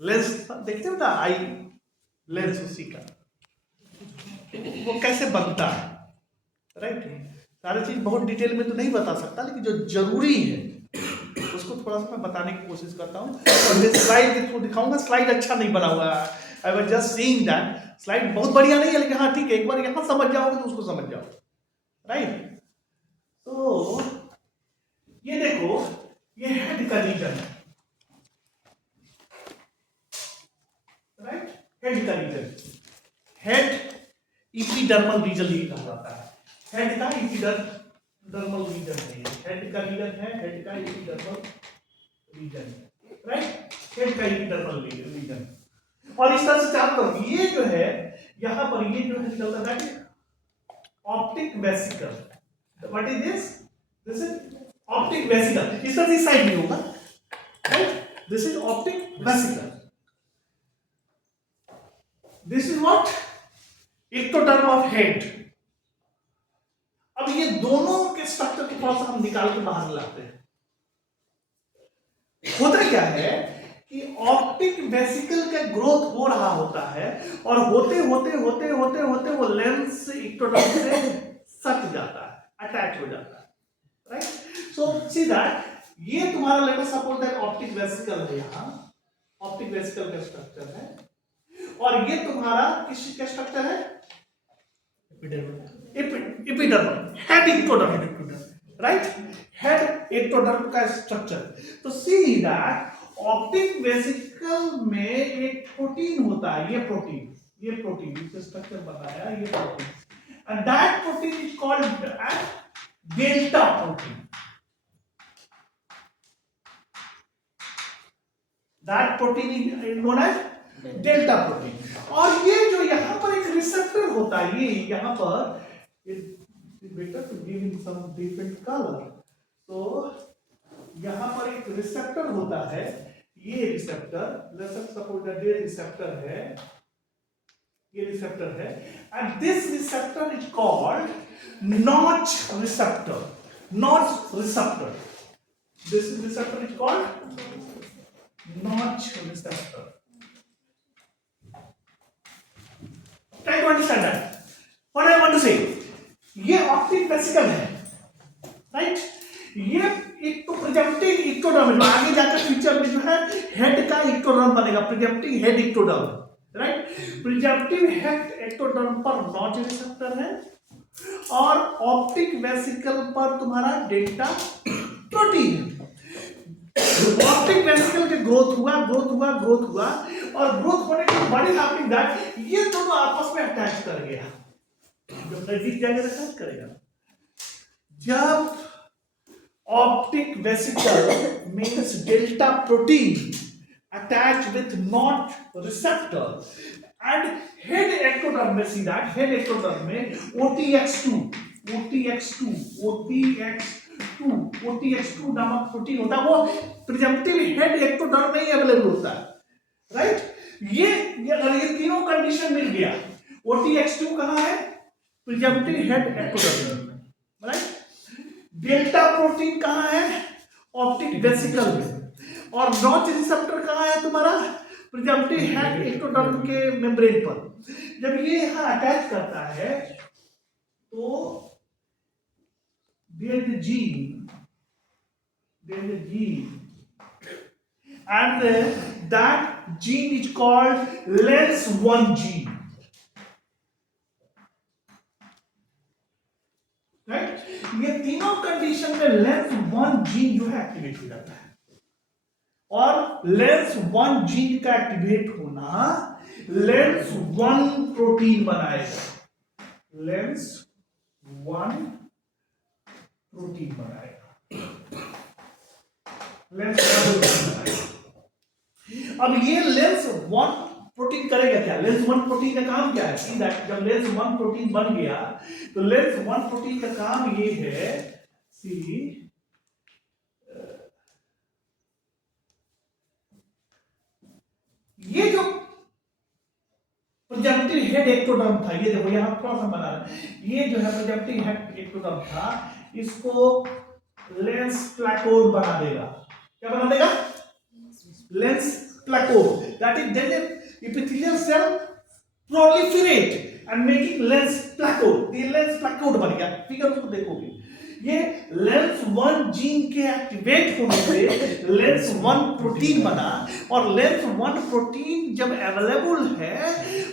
Lens देखते हो ना, आई लेंस उसी का, वो कैसे बनता है, राइट। सारी चीज बहुत डिटेल में तो नहीं बता सकता, लेकिन जो जरूरी है उसको थोड़ा सा मैं बताने की कोशिश करता हूँ। और मैं स्लाइड के थ्रू दिखाऊंगा। स्लाइड अच्छा नहीं बना हुआ है, I was just seeing that slide बहुत बढ़िया नहीं है, लेकिन हाँ ठीक है, एक बार यहाँ समझ जाओगे तो उसको समझ जाओ, राइट। तो ये देखो, ये हेड का रीजन है, राइट। हेड का रीजन, हेड इपिडर्मल रीजन ही कहा जाता है। हेड का इपिडर्मल रीजन है, हेड का रीजन है, हेड का इपिडर्मल रीजन, राइट। हेड का इपिडर्मल रीजन। और इस तरह से चारों तरफ ये जो है, यहां पर ये जो है निकलता है optic vesicle. What is this? This is optic vesicle. इस तरह से साइड में होगा, right. This is optic vesicle. This is what? Ectoderm of head. अब ये दोनों के स्ट्रक्चर को थोड़ा सा हम निकाल के बाहर लाते हैं। होता क्या है कि ऑप्टिक वेसिकल का ग्रोथ हो रहा होता है, और होते होते होते होते होते वो लेंस एक्टोडर्म से सट जाता है, अटैच हो जाता है, राइट। सो सी दैट ये तुम्हारा, let us suppose that optic vesicle है, यहां ऑप्टिक वेसिकल का स्ट्रक्चर है, और ये तुम्हारा किस का स्ट्रक्चर है? Epidermal, head ectoderm, right. Head ectoderm का स्ट्रक्चर। तो सी दैट ऑप्टिक वेसिकल में एक प्रोटीन होता है, ये प्रोटीन इसका स्ट्रक्चर बताया, ये protein, and that protein is called delta protein. That protein is known as delta protein. और ये जो यहां पर एक रिसेप्टर होता है, ये यहां पर, better to give in some different colour. तो यहां पर एक रिसेप्टर होता है, ये रिसेप्टर, लेट्स सपोज दैट ये रिसेप्टर है, ये रिसेप्टर है, and this receptor is called notch receptor. Notch receptor, this receptor is called notch receptor. Try to understand that. What I want to say, ये optic vesicle है, right. ये एक तो projecting ectoderm, आगे जाकर फ्यूचर में जो है हेड का एक्टोडर्म बनेगा, projecting head ectoderm, right. Projective head ectoderm पर नॉच रिसेप्टर है, और ऑप्टिक वेसिकल पर तुम्हारा डेल्टा प्रोटीन है। ऑप्टिक वेसिकल के ग्रोथ हुआ, और ग्रोथ होने के बाद हैपनिंग दैट ये दोनों आपस में अटैच कर गया। जब नजदीक जाएगा तो अटैच करेगा। जब optic vesicle means delta protein attach with not receptor, and head ectoderm में, सी दैट हेड एक्टोडर्म में OTX2 नामक प्रोटीन होता है, वो प्रिजम्पटिव हेड एक्टोडर्म में ही अवेलेबल होता है, राइट। अगर ये तीनों कंडीशन मिल गया, OTX2 कहां है? प्रिजम्पटिव हेड एक्टोडर्म में, राइट। डेल्टा प्रोटीन कहां है? ऑप्टिक वेसिकल में। और नॉच रिसेप्टर कहां है तुम्हारा? प्रिजम्पटिव हेड एक्टोडर्म के मेम्ब्रेन पर। जब ये यहां अटैच करता है तो there is a gene, and that gene is called LENS1 gene, right? ये तीनों कंडीशन में LENS1 जीन जो है एक्टिवेट हो जाता है, और LENS1 जीन का एक्टिवेट होना LENS1 प्रोटीन बनाएगा, LENS1 प्रोटीन बनाएगा, अब ये LENS1 प्रोटीन करेगा क्या? LENS1 प्रोटीन का काम क्या है? सी दैट जब LENS1 प्रोटीन बन गया तो LENS1 प्रोटीन का काम ये है, सी ये जो प्रोजेक्टिव हेड एक्टोडर्म था, ये देखो यहां थोड़ा सा बना रहा है, ये जो है प्रोजेक्टिव हेड एक्टोडर्म था, इसको लेंस प्लाकोड बना देगा। क्या बना देगा? Lens placode. That is, then the epithelial cell proliferate and making lens placode. ये lens placode बन गया. फिगर को देखोगे, ये लेंस 1 जीन के एक्टिवेट होने से लेंस 1 प्रोटीन बना, और लेंस 1 प्रोटीन जब अवेलेबल है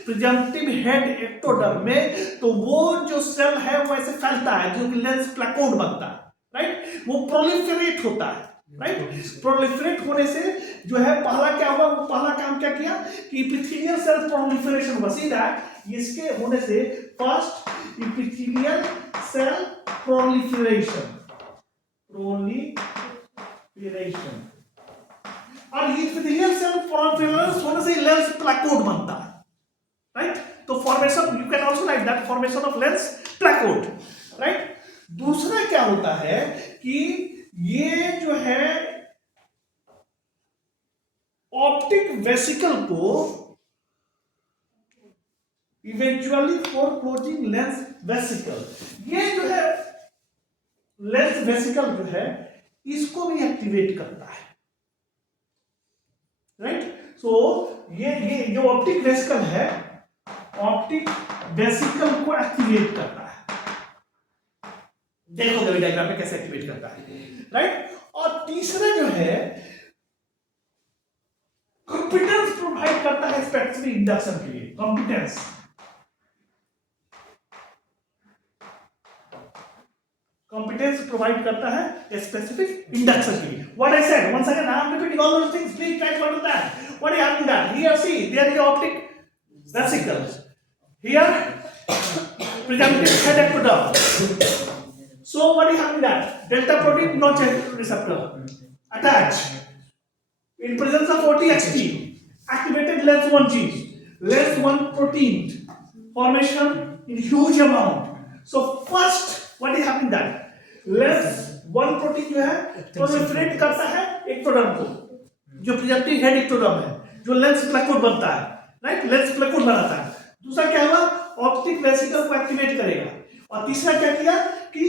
प्रिजम्पटिव हेड एक्टोडर्म में, तो वो जो सेल है वो ऐसे फैलता है जो कि लेंस प्लाकोड बनता है, राइट. वो प्रोलिफरेट होता है, राइट. प्रोलिफरेट होने से जो है पहला क्या हुआ, वो पहला काम क्या किया कि इपिथेलियल सेल प्रोलिफरेशन हुआ. सी दैट इसके होने से फर्स्ट इपिथेलियल सेल प्रोलिफरेशन और इपिथेलियल सेल प्रोलिफरेशन होने से लेंस प्लाकोड बनता है, राइट. तो formation, you can also write that formation of lens placode, right. दूसरा क्या होता है कि ये जो है ऑप्टिक वेसिकल को eventually for closing lens vesicle, ये जो है लेंस वेसिकल जो है इसको भी एक्टिवेट करता है, राइट. सो ये जो ऑप्टिक वेसिकल है, ऑप्टिक वेसिकल को एक्टिवेट करता है. देखोगे डायग्राम में कैसे एक्टिवेट करता है, राइट. और तीसरा जो है कॉम्पिटेंस प्रोवाइड करता है स्पेसिफिक इंडक्शन के लिए. कॉम्पिटेंस प्रोवाइड करता है स्पेसिफिक इंडक्शन के लिए. What I said once again, I am repeating all those things, please try to understand what is happening there. Here see, there is optic vesicles, here presumptive head ectoderm. So what is happening there? Delta protein notch receptor attached in presence of OTXT, activated lens 1 gene, lens 1 protein formation in huge amount. So first what is happening there? Lens 1 protein जो है proliferate करता है ectoderm को, जो presumptive head ectoderm है, जो lens placode बनता है, राइट. लेंस प्लाकोड बनाता है. दूसरा क्या हुआ, ऑप्टिक वेसिकल को एक्टिवेट करेगा. और तीसरा क्या किया कि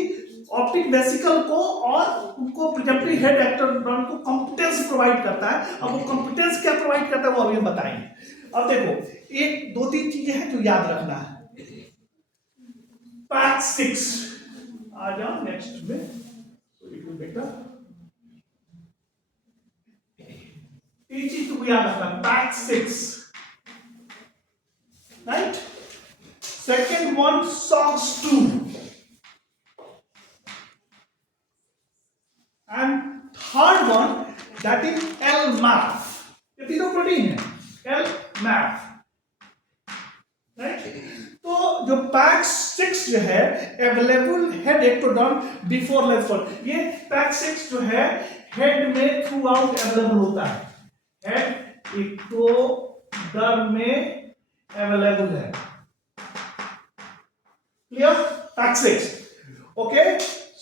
ऑप्टिक वेसिकल को और उनको प्रिजम्पटिव हेड एक्टोडर्म को कॉम्पिटेंस प्रोवाइड करता है. अब वो कॉम्पिटेंस क्या प्रोवाइड करता है वो अभी हम बताएंगे. अब देखो, एक दो तीन चीजें हैं जो याद रखना है. PAX6 आ जाओ नेक्स्ट में, तो इट विल बेटर. ये चीज तुम याद रखना, PAX6, right. Second one SOX2 and third one that is LMAF. ये तीनों प्रोटीन है, LMAF, राइट. तो जो PAX6 जो है available head ectoderm before lens fall, ये PAX6 जो है हेड में थ्रू आउट अवेलेबल होता है, हेड एक्टोडर्म में अवेलेबल है. क्लियर? PAX6. ओके.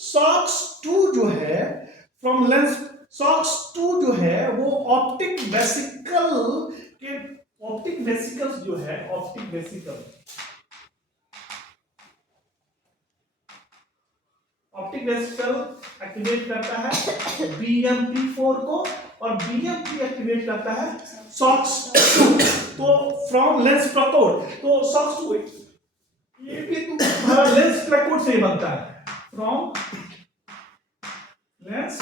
SOX2 जो है फ्रॉम लेंस, SOX2 जो है वो ऑप्टिक वेसिकल के, ऑप्टिक वेसिकल्स जो है, ऑप्टिक वेसिकल एक्टिवेट करता है BMP4 को, और BMP एक्टिवेट करता है SOX2. तो फ्रॉम लेंस प्लाकोड, तो SOX2 ये भी तुम्हारा लेंस प्लाकोड से बनता है, फ्रॉम लेंस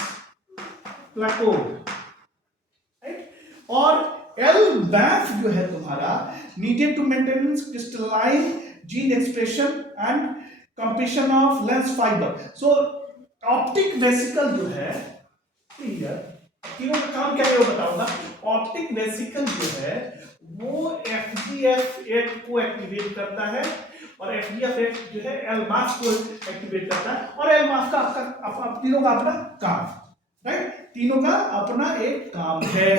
प्लाकोड, राइट. और LMAF जो है तुम्हारा needed to maintenance crystalline gene expression and compression of lens fibre. So optic vesicle जो है, क्लियर, तीनों का काम क्या है वो बताऊंगा. ऑप्टिक वेसिकल जो है वो FGF8 को एक्टिवेट करता है, और FGF8 जो है LMAF को एक्टिवेट करता है. और LMAF का आपका तीनों का अपना काम, राइट. तीनों का अपना एक काम है,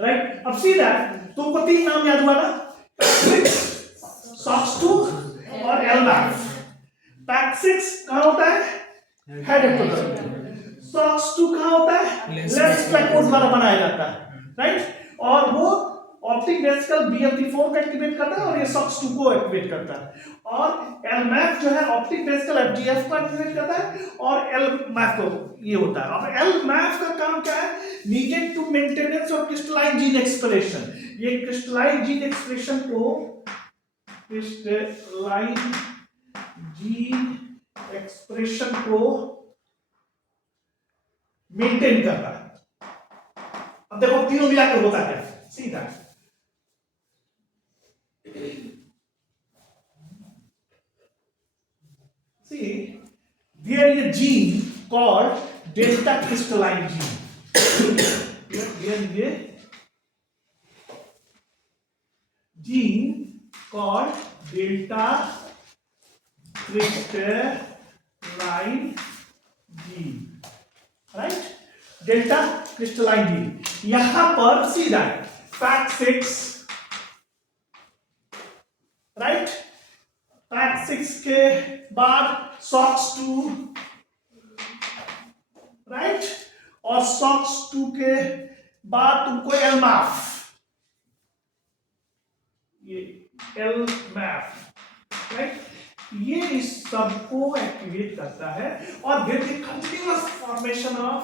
राइट. अब सीधा तुमको तीन नाम याद हुआ ना, SOX2 और LMAF. PAX6 कहां होता है, हेड एक्टोडर्म. SOX2 कहां होता है, लेंस प्लाकोड द्वारा बनाया जाता है, राइट. और वो ऑप्टिक वेसिकल BMP4 को एक्टिवेट करता है, और ये SOX2 को एक्टिवेट करता है. और LMAF जो है ऑप्टिक वेसिकल FGF को एक्टिवेट करता है, और LMAF को ये होता है. अब LMAF का काम क्या है needed to maintenance of crystalline gene expression. ये क्रिस्टलाइन जीन एक्सप्रेशन को क्रिस्टलाइन जीन एक्सप्रेशन को मेंटेन करता है। अब देखो तीनों मिलाकर होता क्या, सीधा see there is a gene called delta crystalline gene. There is a gene called delta crystalline gene, right? delta crystalline gene. यहां पर see that FAT6, right? FAT6 के बाद SOX2, राइट, और SOX2 के बाद तुमको LMAF, ये LMAF, राइट, ये इस सबको एक्टिवेट करता है और there is continuous formation of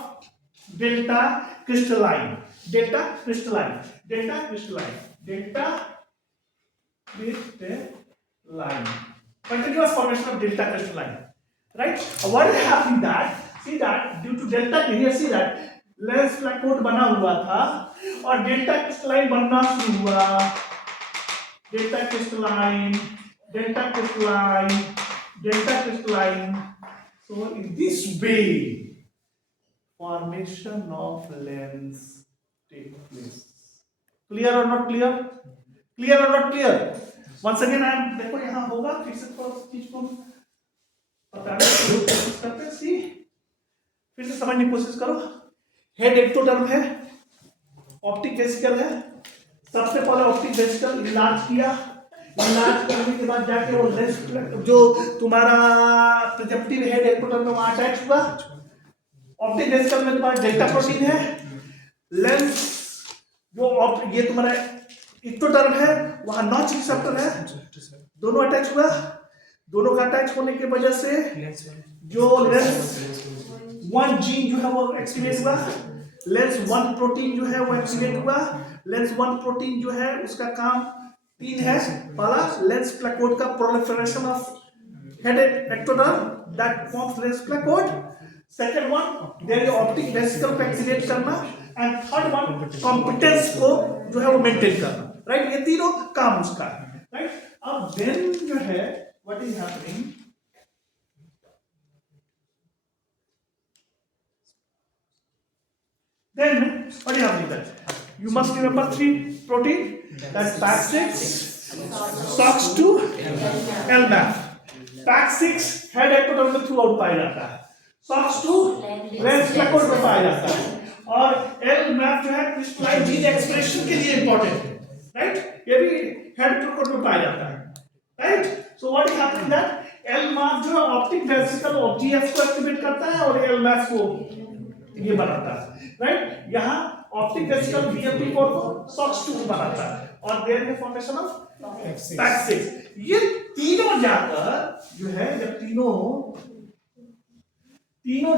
delta crystalline, delta crystalline, delta crystalline, delta crystalline, continuous formation of delta crystalline, right? What is happening that, see that due to delta here, see that lens placode बना हुआ था और delta crystallin बनना शुरू हुआ, delta crystalline, delta crystalline, delta crystallin. So in this way formation of lens take place. Clear or not clear? Clear or not clear? Once again I am, देखो यहाँ होगा, फिर से थोड़ा चीज को बताने की कोशिश करते हैं. सी फिर से समझने की कोशिश करो. हेड एक्टोडर्म है, ऑप्टिक वेसिकल है. सबसे पहले ऑप्टिक वेसिकल इलाज किया, इलाज करने के बाद जाके वो लेंस जो तुम्हारा प्रोजेक्टिव हेड एक्टोडर्म में वहां अटैच हुआ. ऑप्टिक वेसिकल में तुम्हारा डेल्टा प्रोटीन है, लेंस जो ये तुम्हारा एक्टोडर्म है वहां नॉच रिसेप्टर है, दोनों अटैच हुआ. दोनों का अटैच होने की वजह से जो लेंस वन जीन जो है वो एक्टिवेट हुआ, लेंस वन प्रोटीन जो है वो एक्टिवेट हुआ. लेंस वन प्रोटीन जो है उसका काम तीन है. पहला लेंस प्लेकोड का proliferation of head ectoderm that forms lens placode. Second one there is optic vesicle को एक्टिवेट करना, एंड थर्ड वन कॉम्पिटेंस को जो है वो मेंटेन करना. राइट, ये तीनों काम उसका है. राइट, अब देन जो है what is happening, then what is happening that you must remember three protein, that's PAC6, SOX2, LMAF. PAC6 head ectoderm में थ्रू आउट पाया जाता है, SOX2 लेंस प्लेकोड में पाया जाता है, और LMAF जो है क्रिस्टलाइन जीन एक्सप्रेशन के लिए इंपॉर्टेंट है. राइट, ये भी हेड प्लेकोड में पाया जाता है. Right, so what is happening that LMAF जो है ऑप्टिक वेसिकल OTF को एक्टिवेट करता है और LMAF को ये बनाता है. राइट, यहाँ ऑप्टिक वेसिकल VMP4 को SOX2 बनाता है और there is formation of PAC6. ये तीनों जाकर जो है, जब तीनों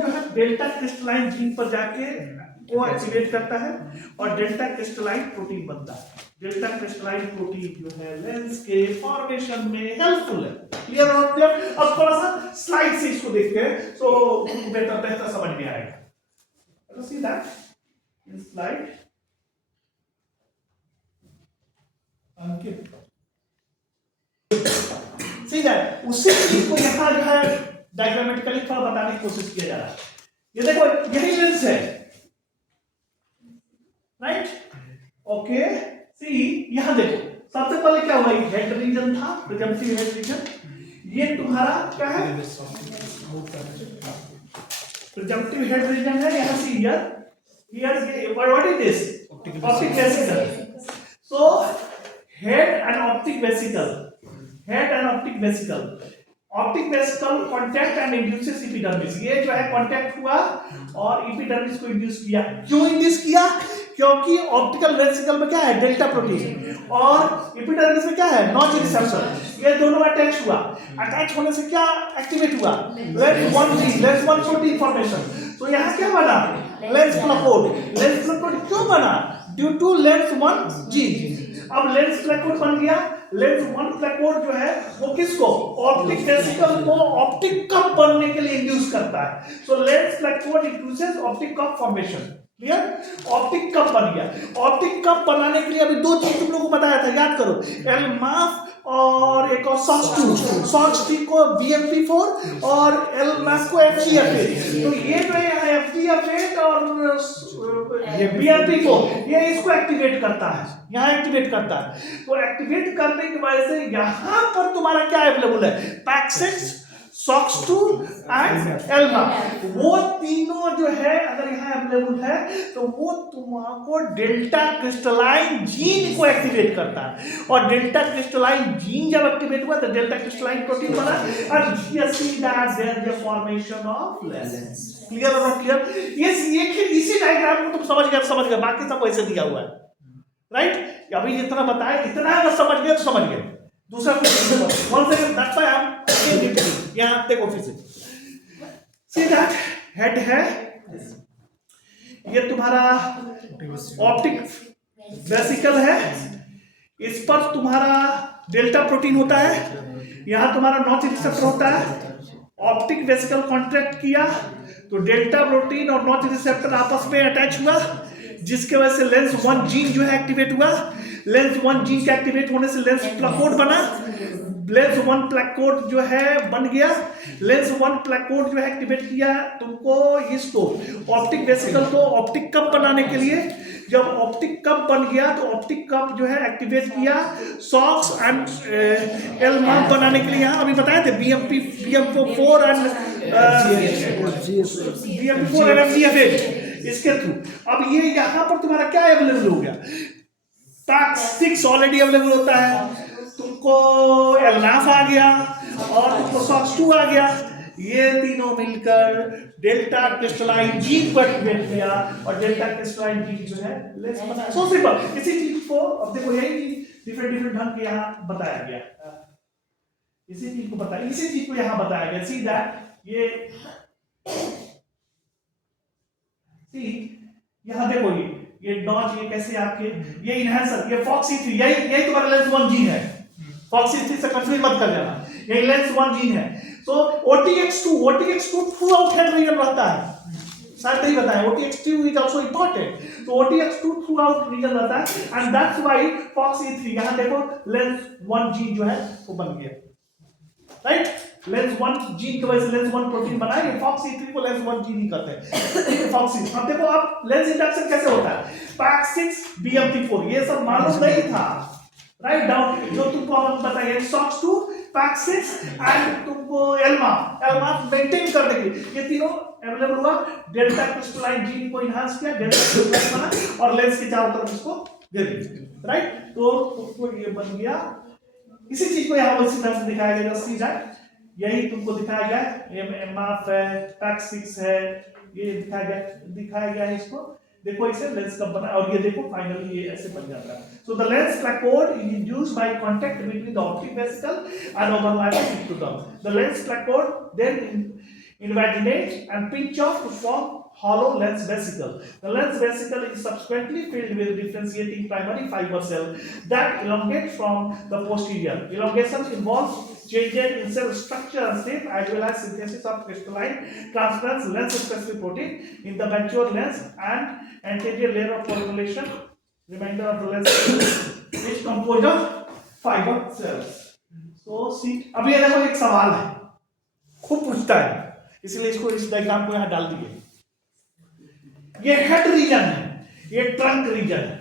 जो है डेल्टा क्रिस्टलाइन जीन पर जाके वो एक्टिवेट करता है और डेल्टा क्रिस्टलाइन प्रोटीन बनता है. डेल्टा क्रिस्टलाइन प्रोटीन जो है लेंस के फॉर्मेशन में हेल्पफुल है. क्लियर और क्लियर? अब थोड़ा सा स्लाइड से इसको देखते हैं तो बेहतर समझ में आएगा. You see that in slide. See that उसी चीज को यहाँ जो है डायग्रामेटिकली थोड़ा बताने की कोशिश किया जा रहा है. ये देखो यही लेंस है. Right, okay. सी यहाँ देखो, सबसे पहले क्या हुआ, हेड रीजन था, प्रोजेक्टिव हेड रीजन. ये तुम्हारा क्या है, प्रोजेक्टिव हेड रीजन है. यहाँ से here what is this, optic vesicle. So head and optic vesicle, head and optic vesicle, optic vesicle contact and induces epidermis. ये जो है कांटेक्ट हुआ और epidermis को इंड्यूस किया. क्यों इंड्यूस किया? क्योंकि ऑप्टिकल वेसिकल में क्या है, डेल्टा प्रोटीन, और एपिडर्मिस में क्या है, नॉच रिसेप्टर. ये दोनों अटैच हुआ. अटैच होने से क्या एक्टिवेट हुआ, लेंस वन प्रोटीन फॉर्मेशन. तो यहाँ क्या बना, लेंस प्लेकोड. लेंस बना? Due to lens one gene. अब लेंस प्लेकोड बन गया। लेंस वन प्लेकोड जो है वो किसको? ऑप्टिक वेसिकल को ऑप्टिक कप बनने के लिए इंड्यूस करता है। So lens placode induces optic cup formation. Clear? Optic cup बन गया। ऑप्टिक कप बनाने के लिए अभी दो चीज तुम लोगों को बताया था, याद करो, एलमाफ और एक और सॉक्स2। सॉक्स2 को BMP4 और एलमाफ को FGF8। तो ये जो है FGF8 और BMP4 ये इसको एक्टिवेट करता है, यहाँ एक्टिवेट करता है। तो एक्टिवेट करने की वजह से यहाँ पर तुम्हारा क्या अवेलेबल है? PAX6, SOX2 and एलमाफ। वो तीनों जो है अगर यहाँ अवेलेबल है तो वो तुमको डेल्टा क्रिस्टलाइन जीन को एक्टिवेट करता है। और डेल्टा क्रिस्टलाइन जीन जब एक्टिवेट हुआ तो डेल्टा क्रिस्टलाइन प्रोटीन बना और फॉर्मेशन ऑफ लेंस। क्लियर और नॉट क्लियर? इसी डायग्राम को तुम समझ गए, बाकी सब वैसे दिया हुआ है, राइट? अभी जितना बताया इतना अगर समझ गए तो समझ गए। दूसरा one second, that's why I am यहां देखो फिर से। सी दैट हेड है, ये तुम्हारा ऑप्टिक वेसिकल है, इस पर तुम्हारा डेल्टा प्रोटीन होता है, यहां तुम्हारा नॉच रिसेप्टर होता है। ऑप्टिक वेसिकल कॉन्ट्रैक्ट किया तो डेल्टा प्रोटीन और नॉच रिसेप्टर आपस में अटैच हुआ, जिसके वजह से लेंस वन जीन जो है एक्टिवेट हुआ। लेंस वन जीन के एक्टिवेट होने से लेंस प्लेकोड बना। लेंस वन प्लेकोड जो है बन गया। लेंस वन प्लेकोड जो है एक्टिवेट किया तुमको इसको ऑप्टिक वेसिकल को ऑप्टिक कप बनाने के लिए। जब ऑप्टिक कप बन गया तो ऑप्टिक कप जो है एक्टिवेट किया सॉक्स एंड एलमाफ बनाने के लिए। यहाँ अभी बताए थे BMP4 एंड FGF8 इसके थ्रू। अब ये यहाँ पर तुम्हारा क्या अवेलेबल हो गया? PAX6 ऑलरेडी अवेलेबल होता है, तुमको एलनाफ आ गया और तुमको SOX2 आ गया। ये तीनों मिलकर डेल्टा क्रिस्टलाइन जीन को एक्टिवेट किया और डेल्टा क्रिस्टलाइन जीन जो है लेंस बना। So simple. इसी चीज को अब देखो यही चीज डिफरेंट ढंग के यहाँ बताया गया। इसी चीज को यहाँ बताया गया। सी दैट ये यहाँ देखो ये डॉट ये कैसे आपके ये इनहैंसर ये FOXC3 यही तुम्हारा लेंस वन जीन है। FOXC3 से कंफ्यूज मत कर जाना, यही लेंस वन जीन है। सो OTX2 through out head region रहता है, शायद नहीं बताया। OTX2 is also important. तो OTX2 थ्रू आउट रीजन रहता है एंड दैट्स व्हाई FOXC3 यहाँ देखो लेंस वन जीन जो है वो बन गया, राइट? लेंस वन जीन की वजह से लेंस वन प्रोटीन बना है। FOXC3 को लेंस वन जीन ही कहते हैं। FOXC3 अब देखो आप लेंस इंडक्शन कैसे होता है? PAX6 BMP4 ये सब मालूम नहीं था, राइट डाउन जो तुमको हम बताइए SOX2 PAX6 एंड तुमको एलमाफ मेंटेन करने के लिए ये तीनों अवेलेबल हुआ। डेल्टा क्रिस्टलाइन जीन को एनहांस किया, डेल्टा क्रिस्टलाइन बना और लेंस के चारों तरफ इसको दे दिया, राइट? तो तुमको ये बन गया। इसी चीज को यहाँ उसी तरह से दिखाया गया। सीधा यही तुमको दिखाया गया। एलमाफ है, PAX6 है, ये दिखाया गया है। इसको देखो इसे लेंस कब बना और ये देखो फाइनली ये ऐसे बन जाता है। So the lens placode is induced by contact between the optic vesicle and overlapping ectoderm. The lens placode then invaginates and pinch off to form hollow lens vesicle. The lens vesicle is subsequently filled with differentiating primary fiber cell that elongate from the posterior. Elongation involves changes in cell structure and shape as well as synthesis of crystalline transparent lens specific protein in the mature lens and anterior layer of formulation. Remainder of the lens is composed of fiber cells. So see, अभी ये देखो एक सवाल है, खूब पूछता है, इसलिए इसको इस डायग्राम को यहाँ डाल दिए। ये हेड रीजन है, ये ट्रंक रीजन है।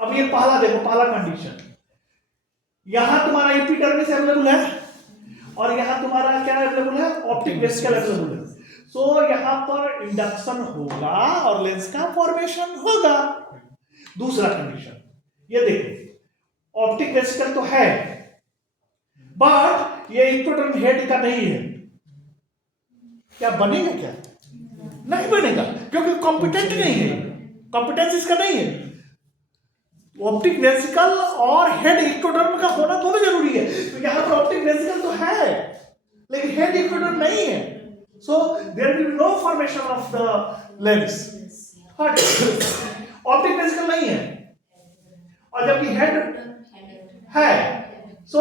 अब ये पहला देखो, पहला कंडीशन, यहां तुम्हारा एपिडर्मिस अवेलेबल है और यहां तुम्हारा क्या अवेलेबल है? ऑप्टिक वेसिकल अवेलेबल है। सो यहां पर इंडक्शन होगा और लेंस का फॉर्मेशन होगा। दूसरा कंडीशन ये देखो, ऑप्टिक वेसिकल तो है बट ये इक्टोडर्म हेड का नहीं है। क्या बनेगा? क्या नहीं बनेगा, क्योंकि कॉम्पिटेंट नहीं है, कॉम्पिटेंस इसका नहीं है। ऑप्टिक वेसिकल और हेड इक्टोडर्म का होना दोनों जरूरी है। तो यहां पर ऑप्टिक वेसिकल तो है लेकिन हेड इक्टोडर्म नहीं है। So there will be no formation of the lens. Optic vesicle नहीं और जबकि हेड है, सो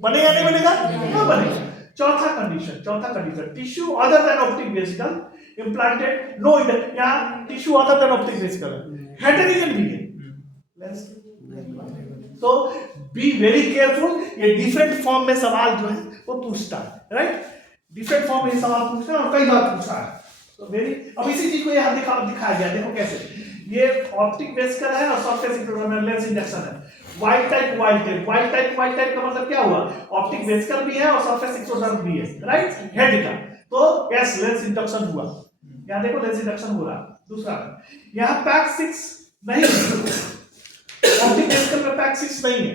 बनेगा नहीं बनेगा? हाँ बनेगा। चौथा condition tissue other than optic vesicle implanted, no इधर यहाँ tissue other than optic vesicle heterogen भी है। तो बी वेरी केयरफुल, ये डिफरेंट फॉर्म में सवाल जो है वो पूछता है, राइट? डिफरेंट फॉर्म में सवाल पूछता है और कई बार पूछा है। तो वेरी, अब इसी चीज को यहाँ दिखाया गया, देखो कैसे, ये ऑप्टिक वेसिकल है और सरफेस इंट्रोडर्मल लेंस इंडक्शन है। वाइल्ड टाइप का मतलब क्या हुआ? ऑप्टिक वेसिकल भी है और सरफेस इंट्रोडर्मल भी है, राइट? हेड का, तो यस लेंस इंडक्शन हुआ। यहाँ देखो लेंस इंडक्शन हो रहा। दूसरा, यहाँ पैक 6 नहीं ऑप्टिक वेसिकल में पैक 6 नहीं है।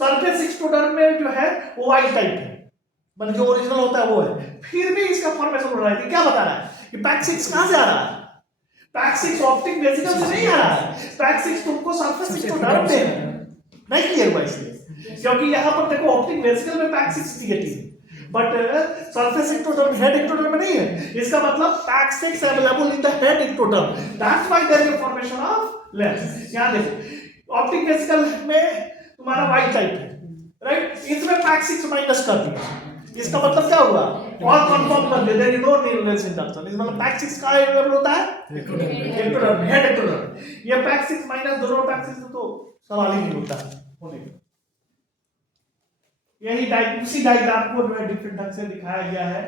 सरफेस एक्सट्रूडर में जो है वो वाइल्ड टाइप है, मतलब जो ओरिजिनल होता है वो है। फिर भी इसका फॉर्मेशन हो रहा है, क्या बता रहा है कि पैक 6 कहां से आ रहा है? पैक 6 ऑप्टिक वेसिकल से नहीं आ रहा है, पैक 6 तुमको सरफेस एक्सट्रूडर में है। नहीं क्लियर हुआ इसलिए, क्योंकि यहां पर देखो ऑप्टिक वेसिकल में पैक 6 निगेटिव है, but surface extruder head extruder में नहीं है। इसका मतलब Pax 6 available in the head extruder, that's why there is a formation of lens. यहां देखो ऑप्टिक वेसिकल में तुम्हारा वाइट टाइप है, राइट? इसमें पैक 6 माइनस कर दिया, इसका मतलब क्या हुआ? और कंफर्म कर दे, there is no lens induction. इस मतलब पैक 6 का अवेलेबल होता है एक्टोडर्म, हेड एक्टोडर्म। ये पैक 6 माइनस दोनों पैक 6 तो सवाल ही नहीं होता होने का। यही उसी डायग्राम को जो है डिफरेंट ढंग से दिखाया गया है,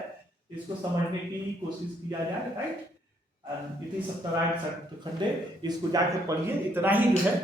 इसको समझने की कोशिश किया जाए, राइट? एंड इति सप्तारायण खंडे, इसको जाके पढ़िए, इतना ही जो है